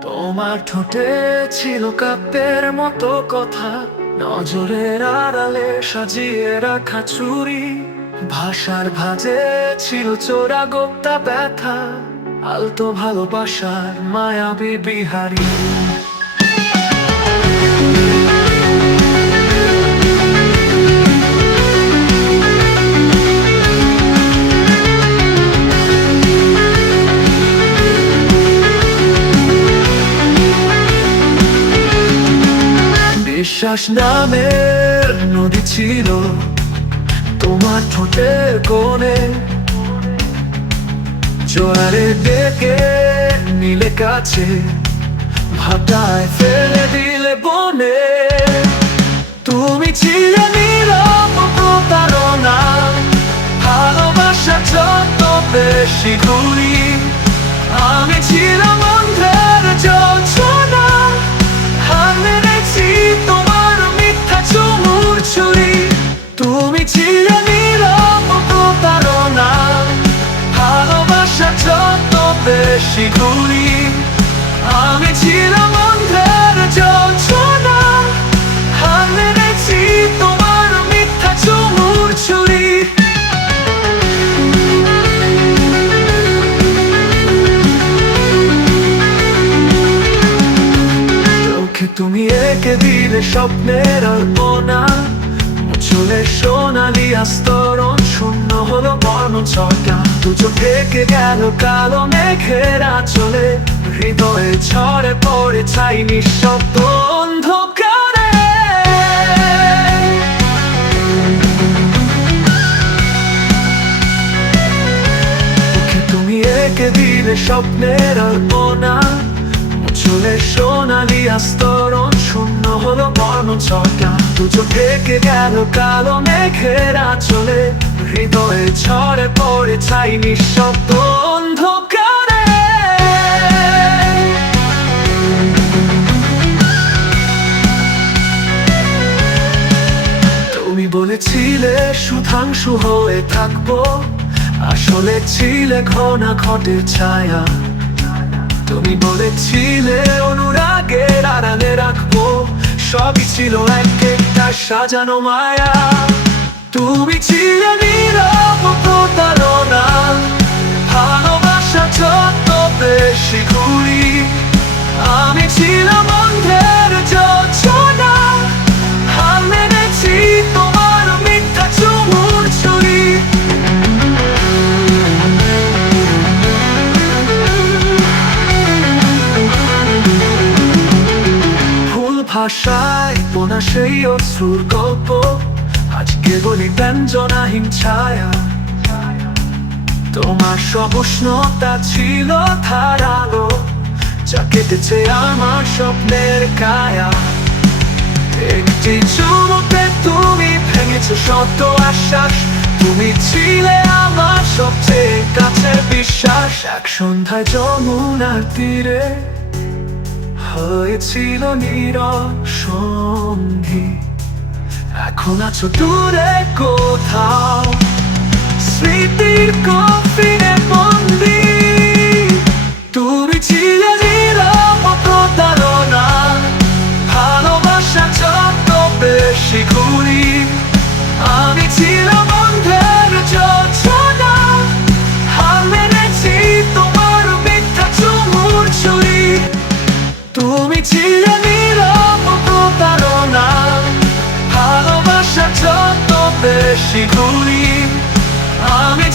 তোমার ঠোঁটে ছিল কাপের মতো কথা। নজরের আড়ালে সাজিয়ে রাখা চুরি। ভাষার ভাজে ছিল চোরা গোপ্তা ব্যথা। আলতো ভালোবাসার মায়াবী বিহারী। বিশ্বাস নামের নদী ছিল। তোমার ঠোঁটের কোণে জোয়ারে ডেকে নিলে কাছে, ভাটায় ফেলে দিলে বনে। তুমি ছিলে নীরব প্রতারণা, ভালোবাসা যত বেশি ঘুরি স্বপ্নের অল্পনা চলে সোনালি আস্তরণ, শূন্য হলো বর্ণ চটা দু চোখে গেল কালো মেঘের চলে হৃদয়ে ঝড়ে পড়ে ছাই নিঃশব্দ অন্ধকারে। তুমি এঁকে দিলে স্বপ্নের অল্পনা চলে সোনালি আস্তরণ শূন্য হলো বর্ণ চটা দু চোখে কে গেল কালো মেঘের চলে হৃদয়ে ঝড়ে পড়ে ছাই নিঃশব্দ তুমি বলেছিলে সুধাংশু হয়ে থাকব। আসলে ছিলে ঘনা ঘটের ছায়া। তুমি বলেছিলে অনুরাগের আড়ালে রাখব। সবই ছিল এক একটা সাজানো মায়া। তুমি ছিলে নীরব প্রতারণা। ভালোবাসা যত বেশি ঘুরি আমি ছিলাম ভাষায় বোনা সেই অশ্রুর গল্প। আজকে বলি ব্যঞ্জনাহীন ছায়া তোমার সব উষ্ণতা ছিল ধারালো যা কেটেছে আমার স্বপ্নের কায়া। একটি চুমুকে তুমি ভেঙেছো শত আশ্বাস। তুমি ছিলে আমার সবচেয়ে কাছের বিশ্বাস। এক সন্ধ্যায় যমুনার তীরে হয়েছিল নীরব সঙ্গী এখন আছো দূরে কোথাও। স্মৃতির কফিনে বন্দি তুমি ছিলে তুমি ভালোবাসা যত বেশি ঘুরি আমি